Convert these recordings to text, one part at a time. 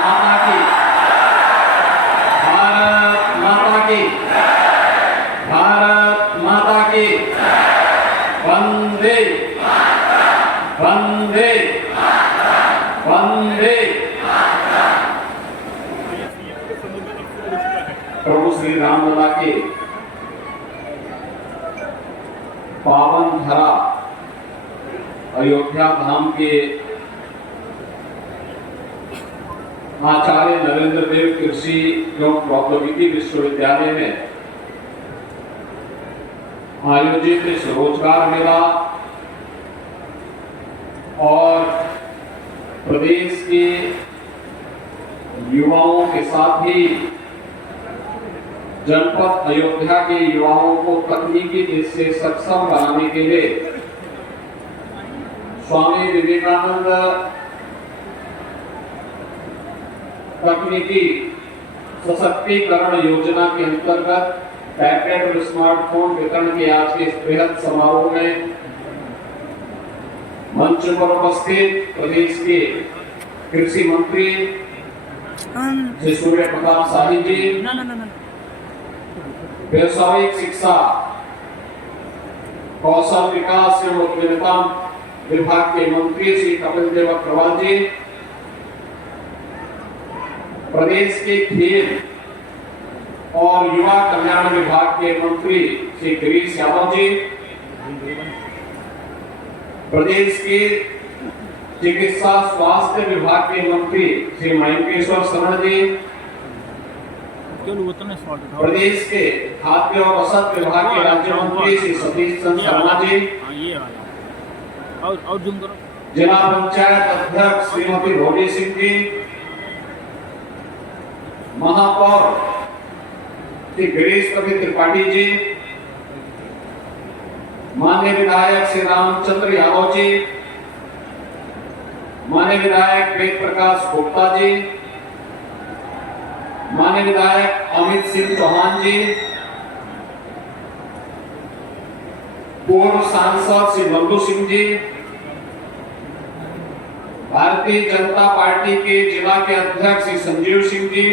माता की, भारत माता की, भारत माता की, वंदे वंदे वंदे। प्रभु श्री रामलला के पावन धरा अयोध्या धाम के आचार्य नरेंद्र देव कृषि एवं प्रौद्योगिकी विश्वविद्यालय में आयोजित इस रोजगार मेला और प्रदेश के युवाओं के साथ ही जनपद अयोध्या के युवाओं को तकनीकी दृष्टि से सक्षम बनाने के लिए स्वामी विवेकानंद तकनीकी सशक्तिकरण योजना के अंतर्गत टैबलेट और स्मार्टफोन वितरण के आज के इस बृहद समारोह में मंच पर उपस्थित प्रदेश के कृषि मंत्री श्री सूर्य प्रताप शाही जी, व्यवसायिक शिक्षा, कौशल विकास एवं उद्यमिता विभाग के मंत्री श्री कपिल देव अग्रवाल जी, प्रदेश के खेल और युवा कल्याण विभाग के मंत्री श्री गिरीश यादव जी, प्रदेश के चिकित्सा स्वास्थ्य विभाग के मंत्री श्री मयंकेश्वर शरण जी, प्रदेश के खाद्य और रसद विभाग के राज्य मंत्री श्री सतीश चंद्र शर्मा जी, जिला पंचायत अध्यक्ष श्रीमती भोली सिंह जी, महापौर श्री गिरीश कवि त्रिपाठी जी, माननीय विधायक श्री रामचंद्र यादव जी, माननीय विधायक वेद प्रकाश गुप्ता जी, माननीय विधायक अमित सिंह चौहान जी, पूर्व सांसद श्री बंधु सिंह जी, भारतीय जनता पार्टी के जिला के अध्यक्ष श्री संजीव सिंह जी,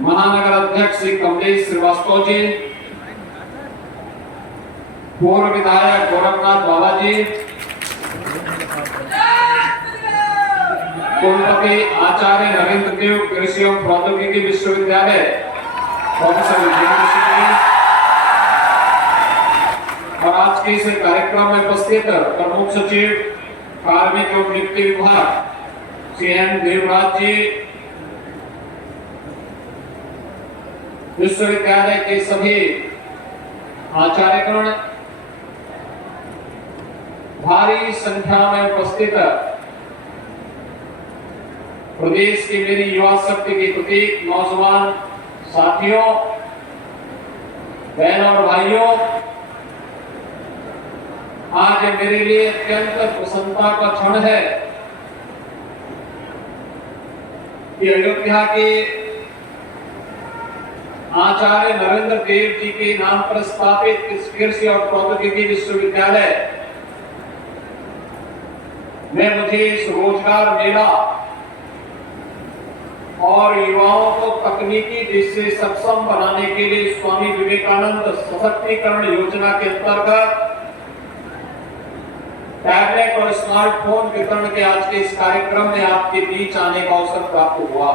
महानगर अध्यक्ष श्री कमलेश श्रीवास्तव जी, पूर्व विधायक गोरखनाथ बाबा जी, कुलपति आचार्य नरेंद्र देव कृषि एवं प्रौद्योगिकी विश्वविद्यालय प्रोफेसर विजेंद्र सिंह जी, और आज के इस कार्यक्रम में उपस्थित प्रमुख सचिव कार्मिक एवं नियुक्ति विभाग श्री एन देवराज जी, विश्वविद्यालय के सभी आचार्यगण, भारी संख्या में उपस्थित प्रदेश की मेरी युवा शक्ति के प्रतीक नौजवान साथियों, बहनों और भाइयों, आज मेरे लिए अत्यंत प्रसन्नता का क्षण है कि अयोध्या के आचार्य नरेंद्र देव जी के नाम पर स्थापित इस कृषि और प्रौद्योगिकी विश्वविद्यालय में मुझे इस रोजगार मेला और युवाओं को तकनीकी दृष्टि से सक्षम बनाने के लिए स्वामी विवेकानंद सशक्तिकरण योजना के अंतर्गत टैबलेट और स्मार्टफोन वितरण के आज के इस कार्यक्रम में आपके बीच आने का अवसर प्राप्त हुआ।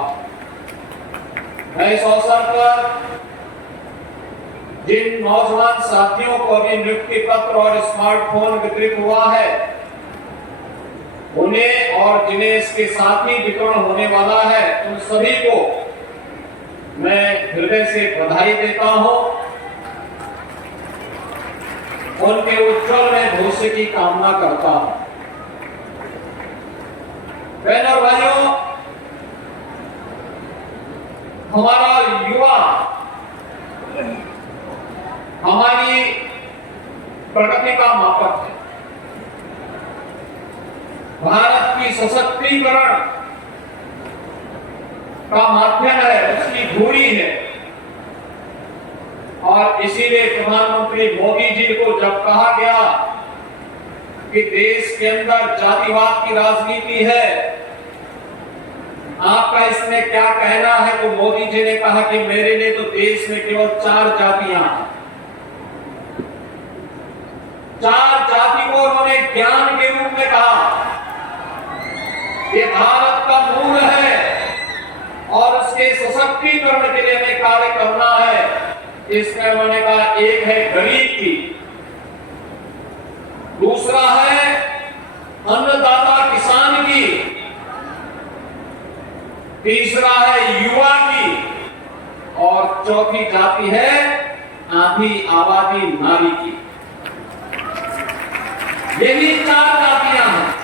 मैं इस अवसर पर जिन नौजवान साथियों को अभी नियुक्ति पत्र और स्मार्टफोन वितरित हुआ है, उन्हें और जिन्हें इसके साथ ही वितरण होने वाला है, उन सभी को मैं हृदय से बधाई देता हूं। उनके उज्जवल में भविष्य की कामना करता हूं। बहनों और भाइयों, हमारा युवा हमारी प्रगति का मापक है, भारत की सशक्तिकरण का माध्यम है, उसकी धुरी है। और इसीलिए प्रधानमंत्री मोदी जी को जब कहा गया कि देश के अंदर जातिवाद की राजनीति है, आपका इसमें क्या कहना है? तो मोदी जी ने कहा कि मेरे लिए तो देश में केवल 4 जातियां हैं। 4 जाति को उन्होंने ज्ञान के रूप में कहा। ये भारत का मूल है और उसके सशक्तिकरण के लिए हमें कार्य करना है। इसमें उन्होंने कहा, एक है गरीब की, दूसरा है अन्नदाता किसान की, तीसरा है युवा की और चौथी जाति है आधी आबादी नारी की। यही 4 जातियां हैं।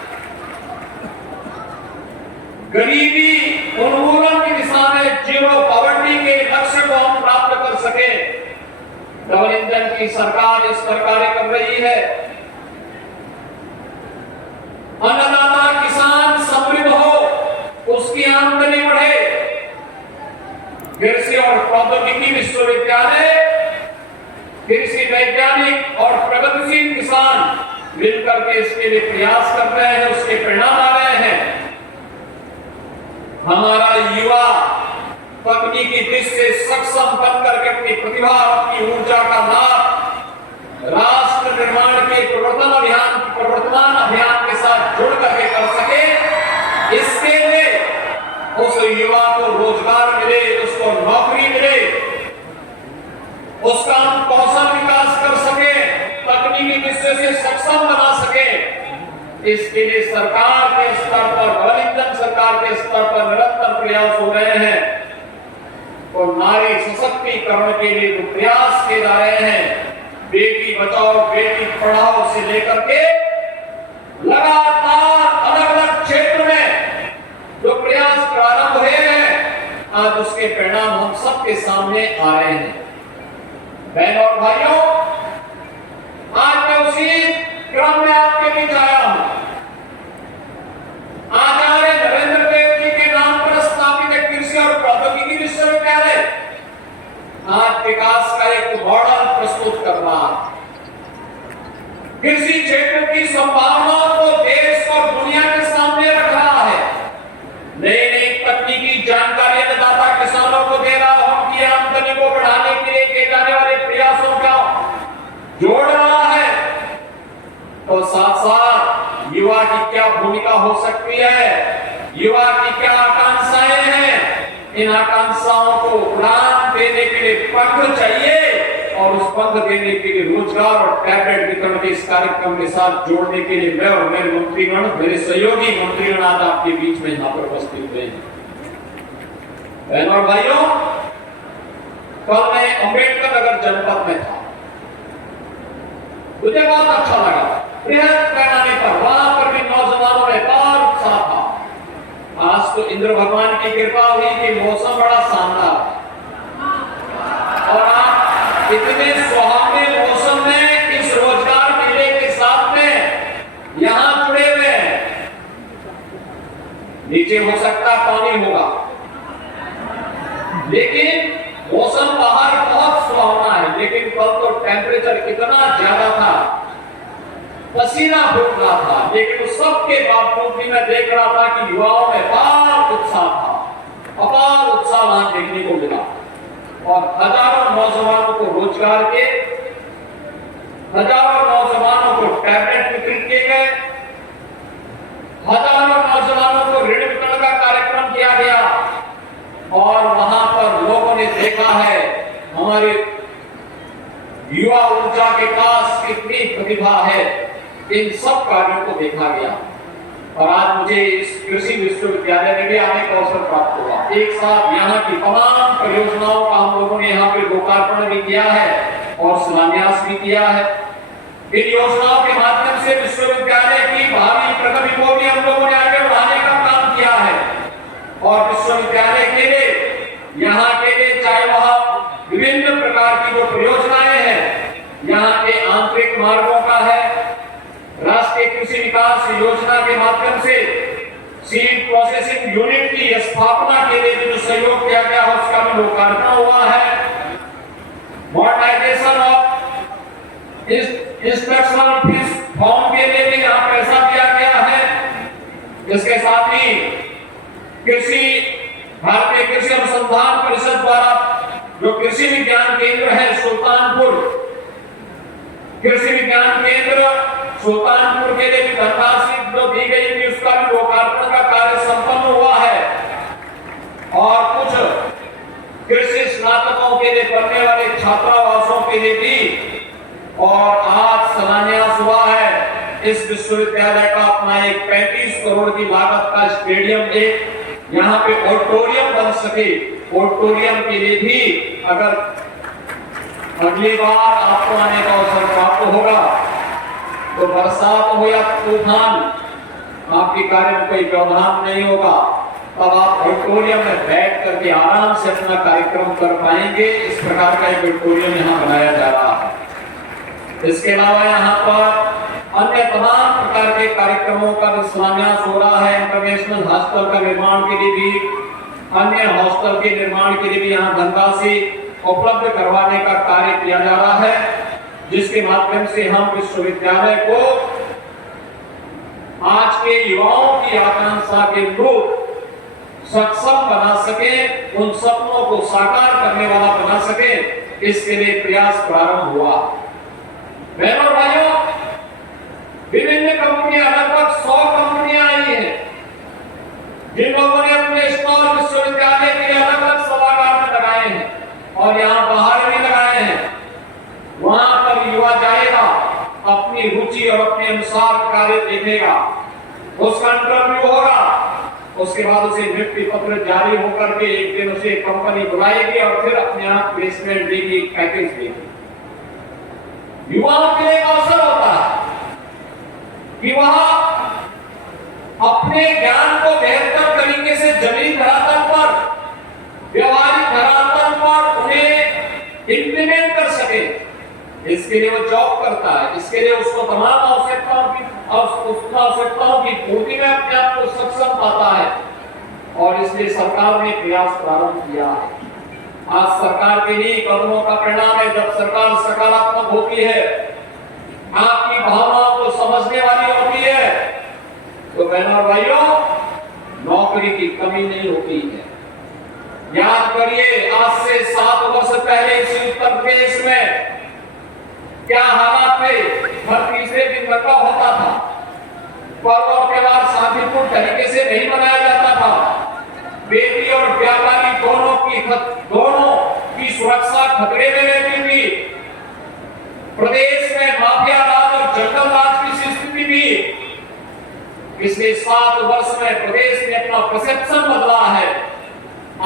गरीबी उन्मूलन की दिशा में जीरो पॉवर्टी के लक्ष्य को हम प्राप्त कर सके, डबल इंजन की सरकार इस पर कार्य कर रही है। अन्नदाता किसान समृद्ध हो, उसकी आमदनी बढ़े। कृषि और प्रौद्योगिकी विश्वविद्यालय, कृषि वैज्ञानिक और प्रगतिशील किसान मिलकर के इसके लिए प्रयास कर रहे हैं, उसके परिणाम आ रहे हैं। हमारा युवा तकनीकी दृष्टि से सक्षम बनकर के अपनी प्रतिभा, अपनी ऊर्जा का लाभ राष्ट्र निर्माण के प्रवर्तमान अभियान के साथ जुड़ करके कर सके। इसके लिए उस युवा को रोजगार मिले, उसको नौकरी मिले, उसका हम कौशल विकास कर सके, तकनीकी दृष्टि से सक्षम बना सके। इसके लिए सरकार के स्तर पर, डबल इंजन सरकार के स्तर पर निरंतर प्रयास हो रहे हैं। तो नारी सशक्तिकरण के लिए जो प्रयास किए जा रहे हैं, बेटी बचाओ बेटी पढ़ाओ से लेकर के लगातार अलग अलग क्षेत्र में जो प्रयास प्रारंभ हुए हैं, आज उसके परिणाम हम सबके सामने आ रहे हैं। बहनों और भाइयों, आज मैं उसी क्रम में आपके बीच आया हूं। आचार्य नरेंद्र देव जी के नाम पर स्थापित एक कृषि और प्रौद्योगिकी विश्वविद्यालय आज विकास का एक मॉडल प्रस्तुत कर रहा है। कृषि क्षेत्र की संभावनाओं को देश और दुनिया के सामने रख रहा है। नई नई तकनीकी जानकारी अन्नदाता किसानों को दे रहा है, उनकी आमदनी को बढ़ाने के लिए किए जाने वाले प्रयासों का जोड़ रहा है। तो साथ साथ युवा की क्या भूमिका हो सकती है, युवा की क्या आकांक्षाएं हैं, इन आकांक्षाओं को उड़ान देने के लिए पंख चाहिए और उस पंख देने के लिए रोजगार और टैबलेट वितरण के इस कार्यक्रम के साथ जोड़ने के लिए मैं और मेरे मंत्रीगण, मेरे सहयोगी मंत्रीगण आज आपके बीच में यहाँ पर उपस्थित हुए हैं। बहनों और भाइयों, कल मैं अम्बेडकर नगर जनपद में था, मुझे बहुत अच्छा लगा। बृहद पैमाने पर वहां पर भी नौजवानों में बहुत उत्साह था। आज तो इंद्र भगवान की कृपा हुई कि मौसम बड़ा शानदार और आप इतने सुहावने मौसम में इस रोजगार मेले के साथ में यहां जुड़े हुए हैं। नीचे हो सकता पानी होगा, लेकिन मौसम बाहर बहुत सुहावना है। लेकिन कल तो टेम्परेचर इतना ज्यादा था, पसीना फूट रहा था, लेकिन उस सब के बावजूद भी मैं देख रहा था कि युवाओं में बहुत उत्साह था, अपार उत्साह वहां देखने को मिला और हजारों नौजवानों को रोजगार के, हजारों नौजवानों को टैबलेट वितरित किए गए, हजारों नौजवानों को ऋण वितरण का कार्यक्रम किया गया और वहां पर लोगों ने देखा है हमारे युवा ऊर्जा के पास कितनी प्रतिभा है। इन सब कार्यों को देखा गया और आज मुझे इस कृषि विश्वविद्यालय में भी आने का अवसर प्राप्त हुआ। एक साथ यहाँ की तमाम परियोजनाओं का हम लोगों ने यहाँ पे लोकार्पण भी किया है और शिलान्यास भी किया है। इन योजनाओं के माध्यम से विश्वविद्यालय की भावी प्रगति को भी हम लोगों ने आगे बढ़ाने का काम किया है और विश्वविद्यालय के लिए, यहाँ के लिए, चाहे वह विभिन्न प्रकार की जो परियोजनाएं हैं, यहाँ के आंतरिक मार्गों का है, राष्ट्रीय कृषि विकास योजना के माध्यम से सीड प्रोसेसिंग यूनिट की स्थापना के लिए जो सहयोग किया गया है उसका भी लोकार्पण हुआ है। Modernisation of instructional fees form के लिए यहाँ पैसा दिया गया है। इसके साथ ही कृषि भारतीय कृषि अनुसंधान परिषद द्वारा जो कृषि विज्ञान केंद्र है सुल्तानपुर, कृषि विज्ञान केंद्र सुल्तानपुर के लिए धनराशि जो दी गई थी उसका भी लोकार्पण का कार्य संपन्न हुआ है और कुछ कृषि स्नातकों के लिए पढ़ने वाले छात्रावासों के लिए भी, और आज शिलान्यास हुआ है इस विश्वविद्यालय का अपना एक 35 करोड़ की लागत का स्टेडियम, एक यहाँ पे ऑडिटोरियम बन सके। ऑडिटोरियम के लिए भी अगर अगली बार आपको आने का अवसर प्राप्त होगा तो बरसात हो या तूफान, आपके कार्य में कोई व्यवधान नहीं होगा, तब आप ऑडिटोरियम में बैठ करके आराम से अपना कार्यक्रम कर पाएंगे। इस प्रकार का एक ऑडिटोरियम यहाँ बनाया जा रहा है। इसके अलावा यहाँ पर अन्य तमाम प्रकार के कार्यक्रमों का भी शिलान्यास हो रहा है। इंटरनेशनल हॉस्टल का निर्माण के लिए भी, अन्य हॉस्टल के निर्माण के लिए भी यहाँ धनराशि उपलब्ध करवाने का कार्य किया जा रहा है, जिसके माध्यम से हम विश्वविद्यालय को आज के युवाओं की आकांक्षा के अनुरूप सक्षम बना सके, उन सपनों को साकार करने वाला बना सके, इसके लिए प्रयास प्रारंभ हुआ। बहनों और भाइयों, विभिन्न कंपनियां, लगभग 100 कंपनियां आई हैं जिन लोगों ने अपने स्टॉल विश्वविद्यालय के अलग-अलग सभागार में लगाए हैं और यहाँ बाहर भी लगाए हैं। वहां पर युवा जाएगा, अपनी रुचि और अपने अनुसार कार्य देखेगा, उसका इंटरव्यू होगा, उसके बाद उसे नियुक्ति पत्र जारी होकर के एक दिन उसे कंपनी बुलाएगी और फिर अपने आप प्लेसमेंट देगी, पैकेज देगी। युवाओं के लिए अवसर होता है कि वह अपने ज्ञान को बेहतर तरीके से जमीन धरातल पर, व्यवहारिक धरातल पर उन्हें इंप्लीमेंट कर सके। इसके लिए वो जॉब करता है, इसके लिए उसको तमाम आवश्यकताओं की पूर्ति में अपने आप को सक्षम पाता है और इसलिए सरकार ने प्रयास प्रारंभ किया है। आज सरकार के लिए कदमों का परिणाम है। जब सरकार सकारात्मक होती है, आपकी भावनाओं को समझने वाली होती है, तो बहनों और भाइयों, नौकरी की कमी नहीं होती है। याद करिए, आज से 7 वर्ष पहले इस उत्तर प्रदेश में क्या हालात थे। हर तीसरे दिन लगा होता था, पर्व और त्योहार शांतिपूर्ण तरीके से नहीं मनाया जाता था। बेटी और व्यापारी दोनों की सुरक्षा खतरे में रहती थी। प्रदेश में माफिया राज और जंगल राज की स्थिति भी। पिछले 7 वर्ष में प्रदेश ने अपना परसेप्शन बदला है।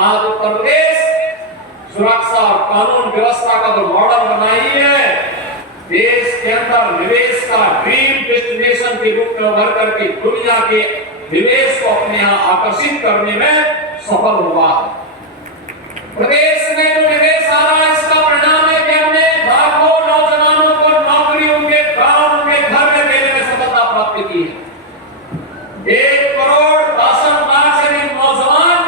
आज उत्तर प्रदेश सुरक्षा और कानून व्यवस्था का जो मॉडल बनाई है, देश के अंदर निवेश का ड्रीम डेस्टिनेशन के रूप में उभर करके दुनिया के निवेश को अपने यहाँ आकर्षित करने में सफल हुआ। प्रदेश में जो निवेश आ रहा है, इसका परिणाम है कि हमने लाखों नौजवानों को नौकरी उनके गांव, उनके घर में देने में सफलता प्राप्त की है। 1 करोड़ 62 लाख से अधिक नौजवान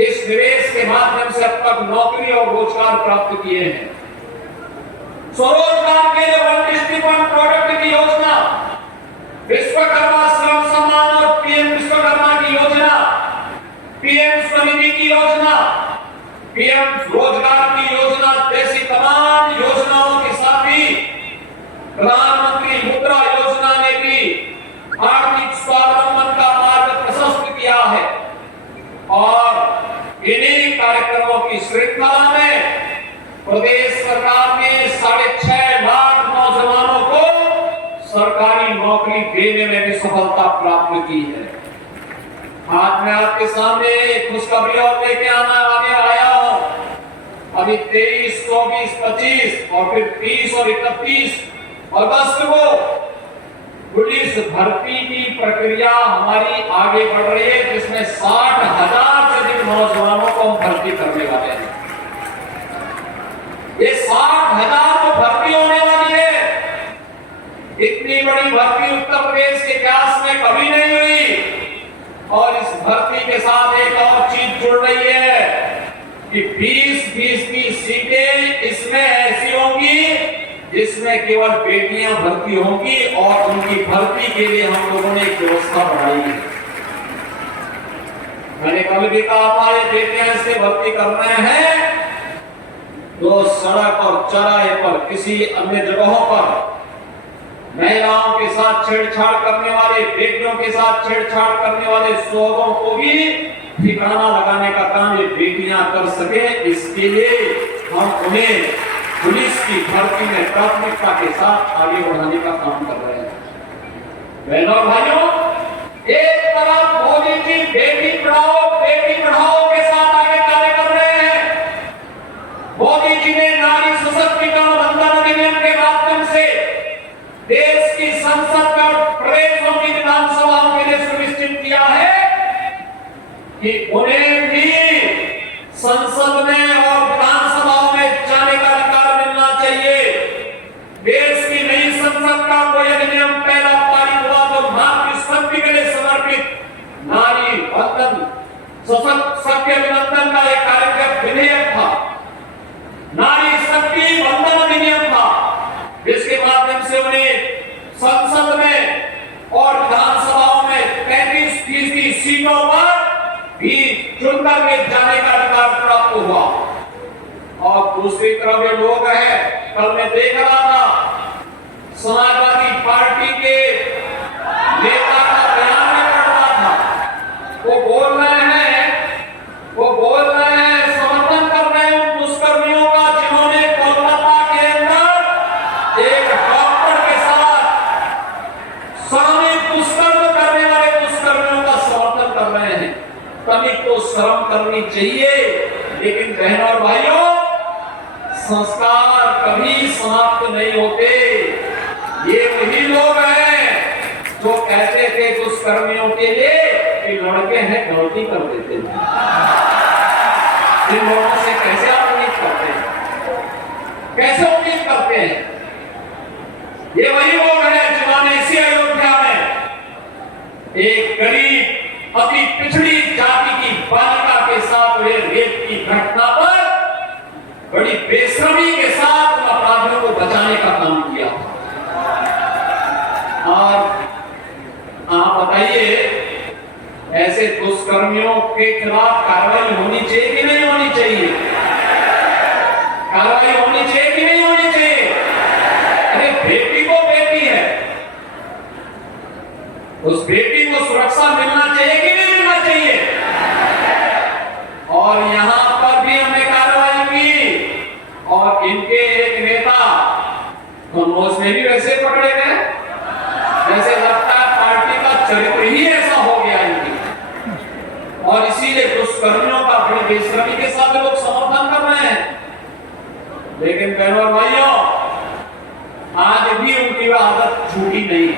इस निवेश के माध्यम से अब तक नौकरी और रोजगार प्राप्त किए हैं। स्वरोजगार के लिए 1:1 प्रोडक्ट की योजना, विश्वकर्मा श्रम सम्मान और पीएम विश्वकर्मा की योजना, पीएम स्वनिधि की योजना, पीएम रोजगार की योजना जैसी तमाम योजनाओं के साथ ही प्रधानमंत्री मुद्रा योजना ने भी आर्थिक स्वावलंबन का मार्ग प्रशस्त किया है। और इन्हीं कार्यक्रमों की श्रृंखला में प्रदेश सरकार ने 6.5 लाख नौजवानों को सरकारी नौकरी देने में भी सफलता प्राप्त की है। आज मैं आपके सामने खुशखबरी और लेके आया हूं। अभी 23, 24, 25 और फिर 30 और 31 अगस्त को पुलिस भर्ती की प्रक्रिया हमारी आगे बढ़ रही है, जिसमें 60,000 से अधिक नौजवानों को हम भर्ती करने वाले हैं। ये 60,000 तो भर्ती होने वाली है। इतनी बड़ी भर्ती उत्तर प्रदेश के इतिहास में कभी नहीं हुई। और इस भर्ती के साथ एक और चीज जुड़ रही है कि 20-20 की सीटें इसमें ऐसी होंगी जिसमें केवल बेटियां भर्ती होंगी और उनकी भर्ती के लिए हम लोगों ने एक व्यवस्था बनाई है। मैंने कल भी कहा था ये बेटियां इससे भर्ती कर रहे हैं तो सड़क और चौराहे पर किसी अन्य जगहों पर महिलाओं के साथ छेड़छाड़ करने वाले, बेटियों के साथ छेड़छाड़ करने वाले शोधों को भी ठिकाना लगाने का काम ये बेटियां कर सके, इसके लिए हम उन्हें पुलिस की भर्ती में प्राथमिकता के साथ आगे बढ़ाने का काम कर रहे हैं। बहनों और भाइयों, एक तरफ मोदी जी बेटी पढ़ाओ के साथ आगे कार्य कर रहे हैं। मोदी जी ने नारी सशक्तिकरण वंदन अधिनियम के माध्यम से देश की संसद में और प्रदेशों की विधानसभाओं के लिए सुनिश्चित किया है कि उन्हें भी संसद में और विधानसभाओं में जाने का अधिकार मिलना चाहिए। देश की नई संसद का कोई अधिनियम पहला पारित हुआ तो मातृशक्ति के लिए समर्पित नारी वंदन सशक्ति अभिनंदन का एक कार्यक्रम विधेयक था, नारी शक्ति वंदन अधिनियम था, जिसके माध्यम से उन्हें संसद में और विधानसभाओं में 35% सीटों पर भी चुनकर के जाने का अधिकार प्राप्त हुआ। और दूसरी तरफ ये लोग हैं, कल मैं देख रहा था समाजवादी पार्टी के नेता का बयान में पढ़ रहा था, वो बोल रहे हैं समर्थन कर रहे हैं उन दुष्कर्मियों का जिन्होंने कोलकाता के अंदर एक डॉक्टर के साथ सामूहिक दुष्कर्म करने वाले दुष्कर्मियों का समर्थन कर रहे हैं। कभी तो शर्म करनी चाहिए। लेकिन बहनों और भाइयों, संस्कार कभी समाप्त नहीं होते। ये वही लोग हैं जो कहते थे दुष्कर्मियों के लिए कि लड़के हैं, गलती कर देते हैं। इन लोगों से कैसे आप उम्मीद करते हैं, कैसे उम्मीद करते हैं? ये वही लोग हैं जिन्होंने इसी अयोध्या में एक गरीब अति पिछड़ी जाति की बालिका के साथ हुए रेप की घटना पर बड़ी बेशर्मी के साथ उन अपराधियों को बचाने का काम किया। और आप बताइए, ऐसे दुष्कर्मियों के खिलाफ कार्रवाई होनी चाहिए कि नहीं होनी चाहिए? कार्रवाई होनी चाहिए कि नहीं होनी चाहिए? अरे बेटी को बेटी है, उस बेटी को सुरक्षा मिलना चाहिए कि नहीं मिलना चाहिए? और यहां पर भी हमने कार्रवाई की और इनके एक नेता कमोस में भी वैसे पकड़े गए, जैसे लगता है पार्टी का चरित्र ही ऐसा हो गया इनकी। और इसीलिए दुष्कर्मियों का बड़ी बेशर्मी के साथ लोग समर्थन कर रहे हैं। लेकिन बहनों और भाइयों, आज भी उनकी वह आदत छूटी नहीं।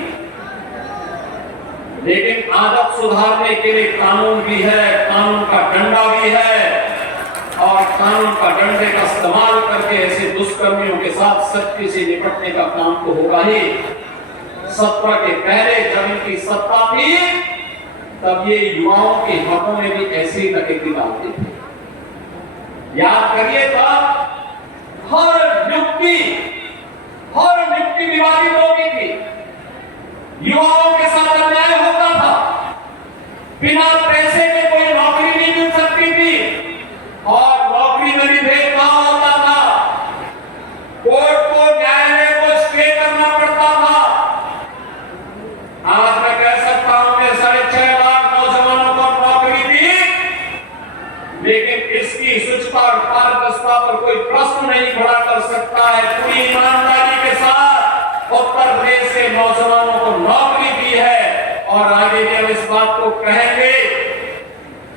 लेकिन आदत सुधारने के लिए कानून भी है, कानून का डंडा भी है, और कानून का डंडे का इस्तेमाल करके ऐसे दुष्कर्मियों के साथ सख्ती से निपटने का काम तो होगा ही। 17 के पहले जब इनकी सत्ता थी तब ये युवाओं के हाथों में भी ऐसी डकैती डालते थे। याद करिए, तब हर नियुक्ति विवादित होती थी, युवाओं के साथ अन्याय होता था, बिना पैसे के कोई नौकरी नहीं मिल सकती थी और नौकरी में भी भेदभाव होता था, कोर्ट को न्यायालय को स्टे करना पड़ता था। आज मैं कह सकता हूं मैं 6.5 लाख नौजवानों को नौकरी दी, लेकिन इसकी शुचिता और पारदर्शिता पर कोई प्रश्न नहीं खड़ा कर सकता है। पूरी ईमानदारी के साथ उत्तर प्रदेश के नौजवानों को नौकरी दी है और आगे भी हम इस बात को कहेंगे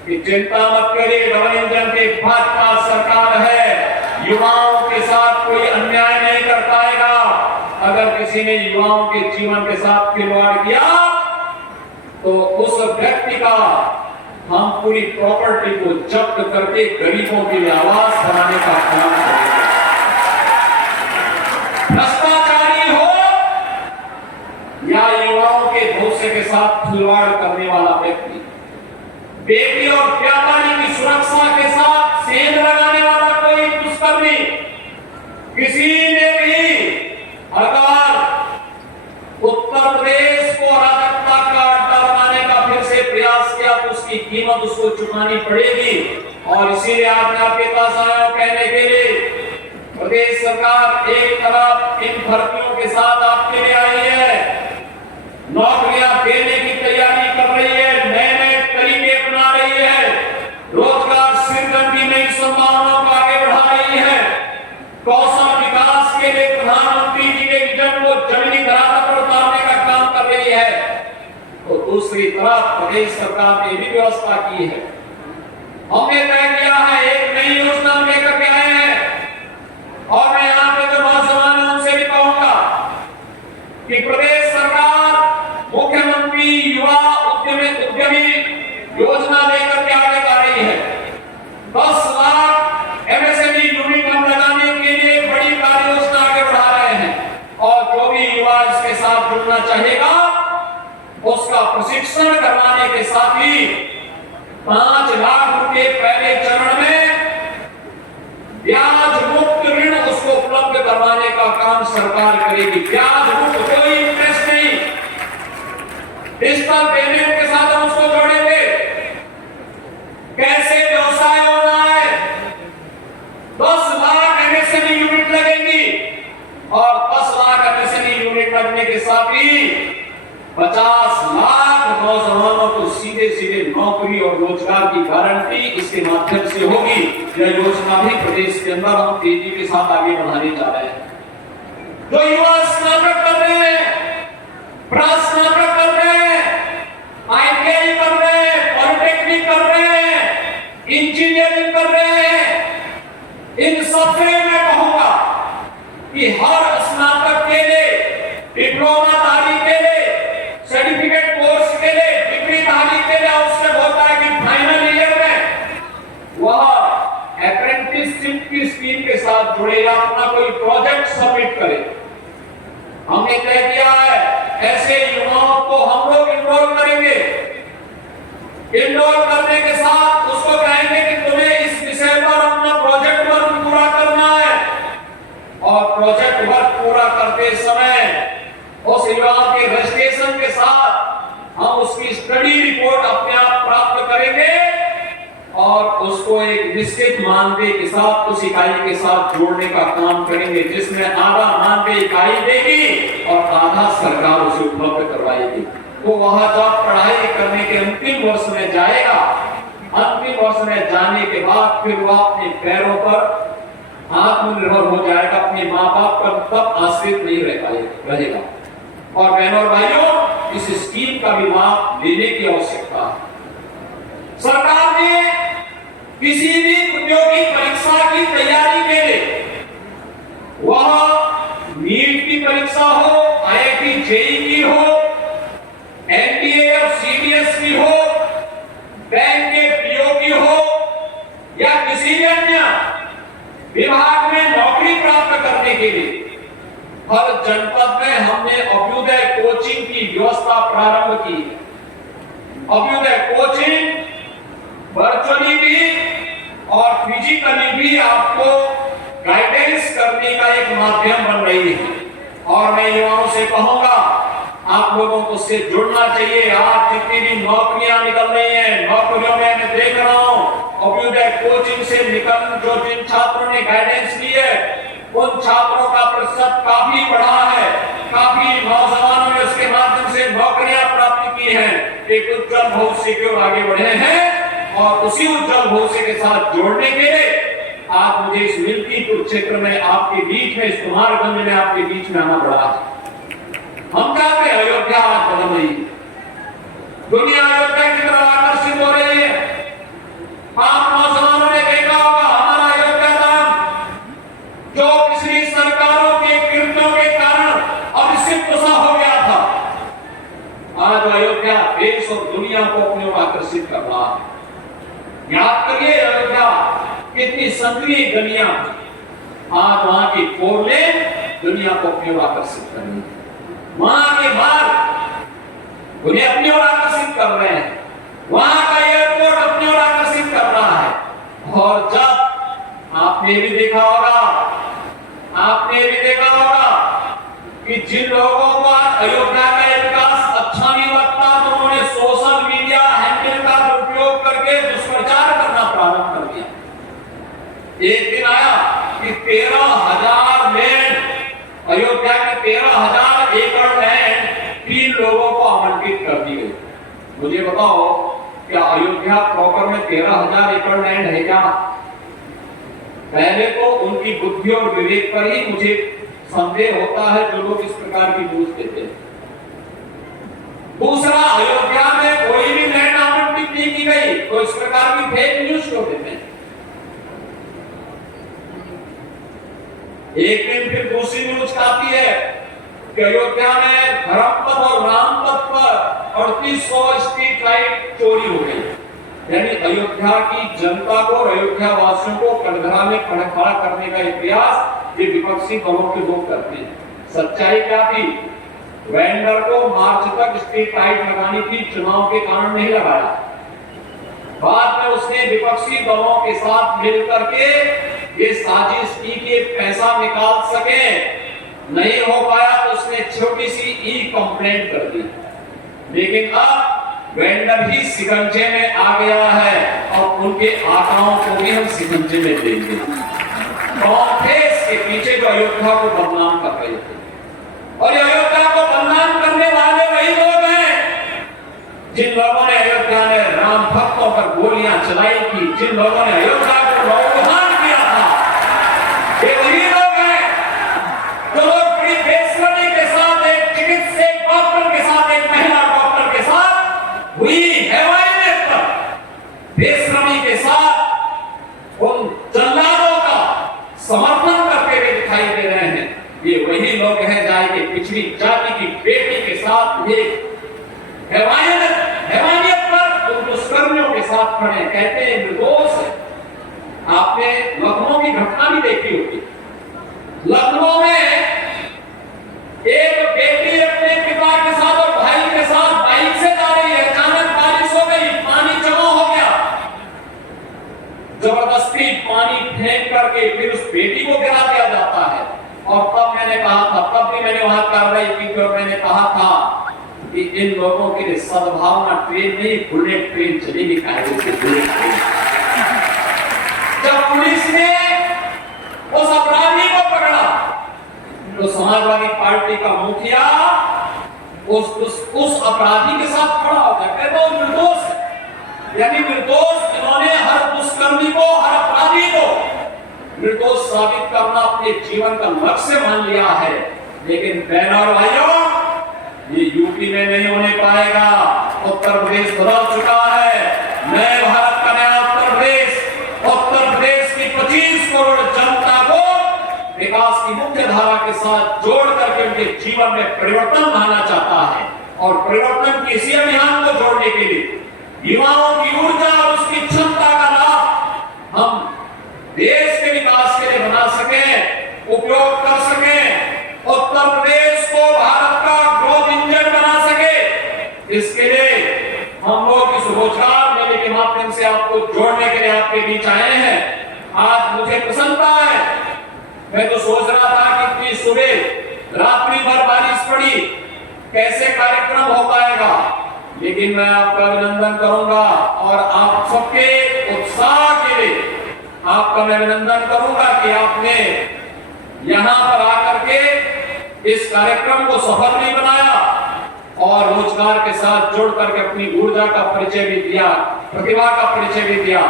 कि चिंता मत करिए, डबल इंजन की भाजपा सरकार है, युवाओं के साथ कोई अन्याय नहीं कर पाएगा। अगर किसी ने युवाओं के जीवन के साथ खिलवाड़ किया तो उस व्यक्ति का हम पूरी प्रॉपर्टी को जब्त करके गरीबों के लिए आवास बनाने का काम करेंगे। भ्रष्टाचारी हो या युवाओं के भविष्य के साथ खिलवाड़ करने वाला व्यक्ति, बेटी और व्यापारी की सुरक्षा के साथ सेंध लगाने वाला कोई दुष्कर्मी, किसी ने भी अगर उत्तर प्रदेश को अराजकता का अड्डा बनाने का फिर से प्रयास किया तो उसकी उसकी कीमत उसको चुकानी पड़ेगी। और इसीलिए आज मैं आपके पास आया हूं कहने के लिए, प्रदेश सरकार एक तरफ इन भर्तियों के साथ आपके लिए आई है, नौकरियां देने की तैयारी कर रही है, नए नए तरीके अपना रही है, रोजगार सृजन की नई संभावनाओं को आगे बढ़ा रही है, कौशल विकास के लिए प्रधानमंत्री जी के विजन को जमीनी धरातल पर उतारने का काम कर रही है। तो दूसरी तरफ प्रदेश सरकार ने भी व्यवस्था की है। हमने तय किया है, एक नई योजना लेकर के आए हैं, और मैं यहाँ पे जो नौजवान हैं उनसे भी कहूंगा कि प्रदेश सरकार मुख्यमंत्री युवा उद्यमी योजना लेकर के आगे बढ़ रही है। 10 लाख एमएसएमई यूनिट हम लगाने के लिए बड़ी कार्य योजना आगे बढ़ा रहे हैं, और जो भी युवा इसके साथ जुड़ना चाहेगा उसका प्रशिक्षण करवाने के साथ ही 5 लाख रुपए पहले चरण में ब्याज मुक्त ऋण उसको उपलब्ध करवाने का काम सरकार करेगी। ब्याज मुक्त, कोई इंटरेस्ट नहीं, डिजिटल पेमेंट के साथ हम उसको जोड़ेंगे। कैसे व्यवसाय होना है, 10 लाख एमएसएमई यूनिट लगेंगी, और 10 लाख एमएसएमई यूनिट लगने के साथ ही 50 लाख नौजवानों को सीधे सीधे नौकरी और रोजगार की गारंटी इसके माध्यम से होगी। यह योजना भी प्रदेश के अंदर हम तेजी के साथ आगे बढ़ाने जा रहे हैं। जो युवा स्नातक कर रहे हैं, स्नातक कर रहे हैं, आईटीआई कर रहे हैं, पॉलिटेक्निक कर रहे हैं, इंजीनियरिंग कर रहे हैं, इन सबसे मैं कहूंगा कि हर स्नातक के लिए, डिप्लोमा धारी के लिए, सर्टिफिकेट कोर्स के लिए, डिग्री धारी के लिए आवश्यक होता है कि फाइनल ईयर में वह अप्रेंटिसशिप की स्कीम के साथ जुड़े या अपना कोई प्रोजेक्ट सबमिट करे। हमने तय किया है ऐसे युवाओं को हम लोग इनरोल करेंगे। इनरोल करने के साथ उसको कहेंगे कि तुम्हें इस विषय पर अपना प्रोजेक्ट वर्क पूरा करना है, और प्रोजेक्ट वर्क पूरा करते समय उस युवाओं के रजिस्ट्रेशन के साथ हम उसकी स्टडी रिपोर्ट अपने आप प्राप्त करेंगे, और उसको एक निश्चित मानदेय के साथ उस इकाई के साथ जोड़ने का काम करेंगे, जिसमें आधा मानदेय इकाई देगी और आधा सरकार उसे उपलब्ध करवाएगी। तो वहां जब पढ़ाई करने के अंतिम वर्ष में जाएगा, अंतिम वर्ष में जाने के बाद फिर वह अपने पैरों पर आत्मनिर्भर हो जाएगा, अपने माँ बाप पर तब आश्रित नहीं रहेगा। और बहनों और भाइयों, इस स्कीम का भी लाभ लेने की आवश्यकता है। सरकार ने किसी भी प्रतियोगी परीक्षा की तैयारी के लिए, वह नीट की परीक्षा हो, आईआईटी जेईई की हो, एनडीए और सीडीएस की हो, बैंक के पीओ की हो, या किसी भी अन्य विभाग में नौकरी प्राप्त करने के लिए हर जनपद में हमने अभ्युदय कोचिंग की व्यवस्था प्रारंभ की। अभ्युदय कोचिंग वर्चुअली भी और फिजिकली भी आपको गाइडेंस करने का एक माध्यम बन रही है, और मैं युवाओं से कहूंगा आप लोगों को उससे जुड़ना चाहिए। आज जितनी भी नौकरियां निकल रही हैं, नौकरियों में मैं देख रहा हूं अभ्युदय कोचिंग से निकल जो जिन छात्रों ने गाइडेंस ली है उन छात्रों का प्रतिशत काफी बढ़ा है, काफी नौजवानों ने उसके माध्यम से नौकरियां प्राप्त की हैं, एक उज्जवल भविष्य की ओर आगे बढ़े हैं। और उसी उज्जवल भविष्य के साथ जोड़ने के लिए आप मुझे इस मिल्कीपुर क्षेत्र में आपके बीच में, इस कुमारगंज में आपके बीच में आना पड़ा। हम चाहते हैं अयोध्या आज बदल रही है, दुनिया अयोध्या की तरफ आकर्षित हो रही है। आप नौजवानों ने देखा होगा हमारा अयोध्या धाम जो पिछली सरकारों के कृत्यों के कारण अभिषिक्त सा हो गया था, आज अयोध्या देश और दुनिया को अपने ओर आकर्षित कर रहा है। याद करिए अयोध्या कितनी संकरी गलियां, आज वहां की 4 लेन दुनिया को अपने ओर आकर्षित कर रही है। वहां के मार्ग उन्हें अपनी ओर आकर्षित कर रहे हैं, वहां का एयरपोर्ट अपनी ओर आकर्षित कर रहा है। और जब आपने भी देखा होगा कि जिन लोगों को अयोध्या का विकास अच्छा नहीं लगता तो उन्होंने सोशल मीडिया हैंडल का उपयोग 13,000 लैंड, अयोध्या की 13,000 एकड़ लैंड 3 लोगों को आवंटित कर दी गई। मुझे बताओ, क्या अयोध्या प्रॉपर में 13,000 एकड़ लैंड है क्या? पहले तो उनकी बुद्धि और विवेक पर ही मुझे संदेह होता है जो लोग इस प्रकार की न्यूज देते हैं। दूसरा, अयोध्या में कोई भी लैंड आवंटित नहीं की गई, तो इस प्रकार की फेक न्यूज क्यों देते हैं? एक दिन फिर दूसरी न्यूज आती है कि अयोध्या में धर्मपथ और रामपथ पर 3800 स्ट्रीट लाइट चोरी हो गई। यानी अयोध्या की जनता को और अयोध्या वासियों को कटघरा में खड़ा करने का एक प्रयास ये विपक्षी दलों के लोग करते हैं। सच्चाई क्या थी? वेंडर को मार्च तक स्ट्रीट लाइट लगानी थी, चुनाव के कारण नहीं लगाया। बाद में उसने विपक्षी दलों के साथ मिलकर के ये साजिश की कि पैसा निकाल सके, नहीं हो पाया तो उसने छोटी सी ई कंप्लेंट कर दी। लेकिन अब वेंडर ही शिकंजे में आ गया है और उनके आंकड़ों को भी हम शिकंजे में देंगे। कांग्रेस के पीछे जो अयोध्या को बदनाम कर रहे थे, और अयोध्या को बदनाम करने वाले वही लोग हैं जिन लोगों ने अयोध्या में राम भक्तों पर गोलियां चलाई थी, जिन लोगों ने अयोध्या को लौटमान किया था, ये वही लोग हैं जो लोग बड़ी बेशर्मी के साथ एक चिकित्सक डॉक्टर के साथ, एक महिला डॉक्टर के साथ हुई हैवानियत पर बेशर्मी के साथ उन जल्लादों का समर्थन करते हुए दिखाई दे रहे हैं। ये वही लोग हैं जाए के पिछड़ी जाति की बेटी के साथ ये हैवानियत पर उन दुष्कर्मियों के साथ खड़े, कहते हैं निर्दोष है। आपने लखनऊ की घटना भी देखी होगी। लखनऊ में एक बेटी अपने पिता के साथ और भाई के साथ बाइक से जा रही है, अचानक बारिश हो गई, पानी जमा हो गया, जबरदस्ती पानी फेंक करके फिर उस बेटी को गिरा दिया जाता है। और तब मैंने कहा था, तब भी मैंने वहां कार्रवाई की और मैंने कहा था कि इन लोगों के लिए सद्भावना ट्रेन नहीं, बुलेट ट्रेन चलेगी। कायदे से बुलेट ट्रेन। जब पुलिस ने उस अपराधी को पकड़ा तो समाजवादी पार्टी का मुखिया उस अपराधी के साथ खड़ा हो गया, कहता वो निर्दोष है। यानी निर्दोष, इन्होंने हर दुष्कर्मी को, हर अपराधी को निर्दोष साबित करना अपने जीवन का लक्ष्य मान लिया है। लेकिन बहनों और भाइयों, ये यूपी में नहीं होने पाएगा। उत्तर प्रदेश बदल चुका है। नए भारत का नया उत्तर प्रदेश, उत्तर प्रदेश की 25 करोड़ जनता को विकास की मुख्य धारा के साथ जोड़ करके उनके जीवन में परिवर्तन लाना चाहता है। और परिवर्तन के इसी अभियान को जोड़ने के लिए युवाओं की ऊर्जा और उसकी क्षमता का लाभ हम देश के विकास के लिए बना सके, उपयोग कर सके, उत्तर प्रदेश को भारत का ग्रोथ इंजन बना सके। इसके लिए हम लोग इस रोजगार मेले के माध्यम से आपको जोड़ने के लिए आपके बीच आए हैं। आज मुझे प्रसन्नता है, मैं तो सोच रहा था कि इतनी सुबह रात्रि भर बारिश पड़ी, कैसे कार्यक्रम हो पाएगा। लेकिन मैं आपका अभिनंदन करूंगा और आप सबके उत्साह के लिए आपका मैं अभिनंदन करूंगा कि आपने यहां पर आकर के इस कार्यक्रम को सफल नहीं बनाया और रोजगार के साथ जोड़ करके अपनी ऊर्जा का परिचय भी दिया, प्रतिभा का परिचय भी दिया।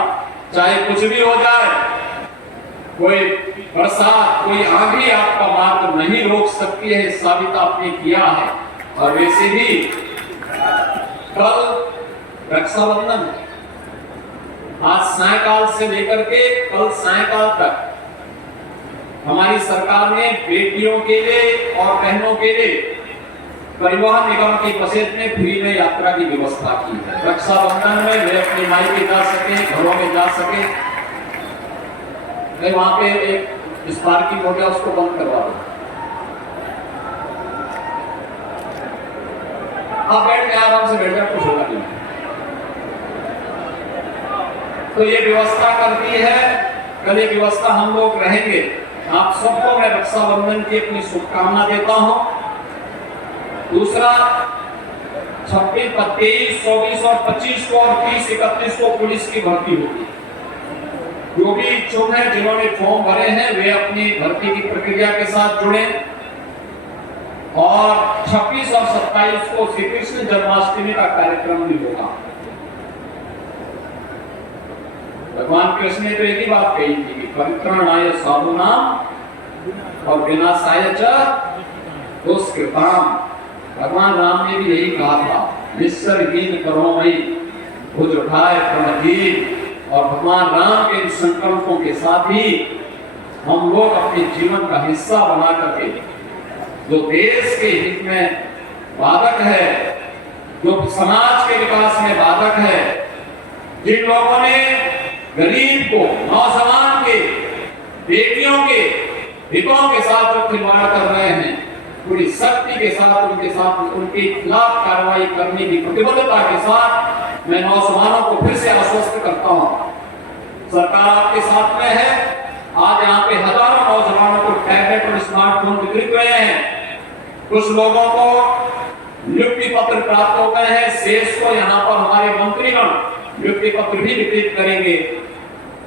चाहे कुछ भी हो जाए, कोई बरसात, कोई आंधी आपका मार्ग नहीं रोक सकती है, साबित आपने किया है। और वैसे भी कल रक्षाबंधन है। आज सायकाल से लेकर के कल सायकाल तक हमारी सरकार ने बेटियों के लिए और बहनों के लिए परिवहन निगम की बसें में फ्री में यात्रा की व्यवस्था की है। रक्षाबंधन में वे अपनी मायके जा सके, घरों में जा सके। वहां पे एक स्पार्किंग हो गया, उसको बंद करवा दो। आप बैठ के आराम से बैठ जाए, कुछ होगा नहीं। तो ये व्यवस्था करती है, कल ये व्यवस्था हम लोग रहेंगे। आप सबको मैं रक्षाबंधन की अपनी शुभकामना देता हूं। दूसरा, 26, 23, 24 और 25 को और 30, 31 को पुलिस की भर्ती होगी। जो भी इच्छुक हैं, जिन्होंने फॉर्म भरे हैं, वे अपनी भर्ती की प्रक्रिया के साथ जुड़े। और 26 और 27 को श्री कृष्ण जन्माष्टमी का कार्यक्रम भी होगा। भगवान कृष्ण ने तो एक ही बात कही थी कि परित्राणाय साधूनाम और विनाशाय च दुष्कृताम। भगवान राम ने भी यही कहा था, निस्सर्गहीन करो मई भुज उठाए प्रणहीन। और भगवान राम के संकल्पों के साथ ही हम लोग अपने जीवन का हिस्सा बना करके जो देश के हित में बाधक है, जो समाज के विकास में बाधक है, जिन लोगों ने गरीब को, नौजवान के, बेटियों के हितों के साथ जो खिलवाड़ कर रहे हैं, पूरी शक्ति के साथ उनके खिलाफ कार्रवाई करने की प्रतिबद्धता के साथ मैं नौजवानों को फिर से आश्वस्त करता हूं, सरकार आपके साथ में है। आज यहाँ पे हजारों नौजवानों को टैबलेट और स्मार्टफोन वितरित हुए हैं। कुछ लोगों को नियुक्ति पत्र प्राप्त हो गए हैं, शेष को यहाँ पर हमारे मंत्रीगण नियुक्ति पत्र भी वितरित करेंगे।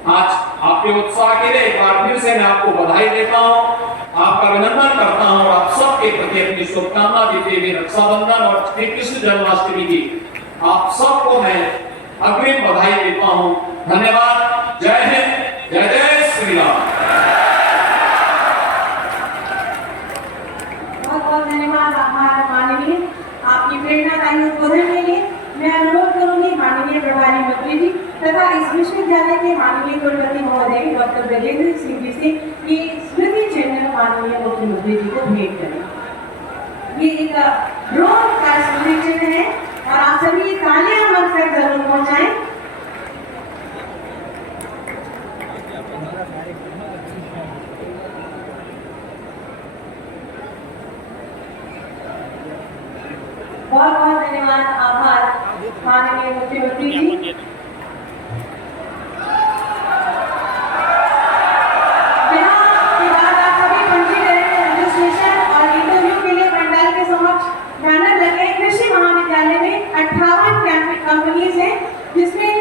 आज आपके उत्साह के लिए एक बार फिर से मैं आपको बधाई देता हूँ, आपका अभिनंदन करता हूँ और आप सबके प्रति अपनी शुभकामना देते हुए रक्षाबंधन और श्री कृष्ण जन्माष्टमी की आप सबको मैं अग्रिम बधाई देता हूँ। धन्यवाद। जय हिंद, जय जय श्री राम। बहुत बहुत धन्यवाद आभार माननीय, आपकी प्रेरणादायी उद्बोधन के लिए। मैं अनुरोध करूंगी माननीय प्रभारी मंत्री जी तथा इस विश्वविद्यालय के माननीय कुलपति महोदय डॉक्टर ब्रजेंद्र सिंह जी से ये स्मृति चिन्ह माननीय मुख्यमंत्री जी को भेंट करें। ये एक ड्रोन का स्मृति चिन्ह है और आप सभी तालियां मंच तक जरूर पहुंचाएं। बहुत बहुत धन्यवाद आभार माननीय मुख्यमंत्री जी। जिसमें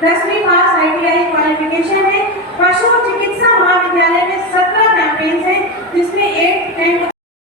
10वीं पास ITI क्वालिफिकेशन है, पशु चिकित्सा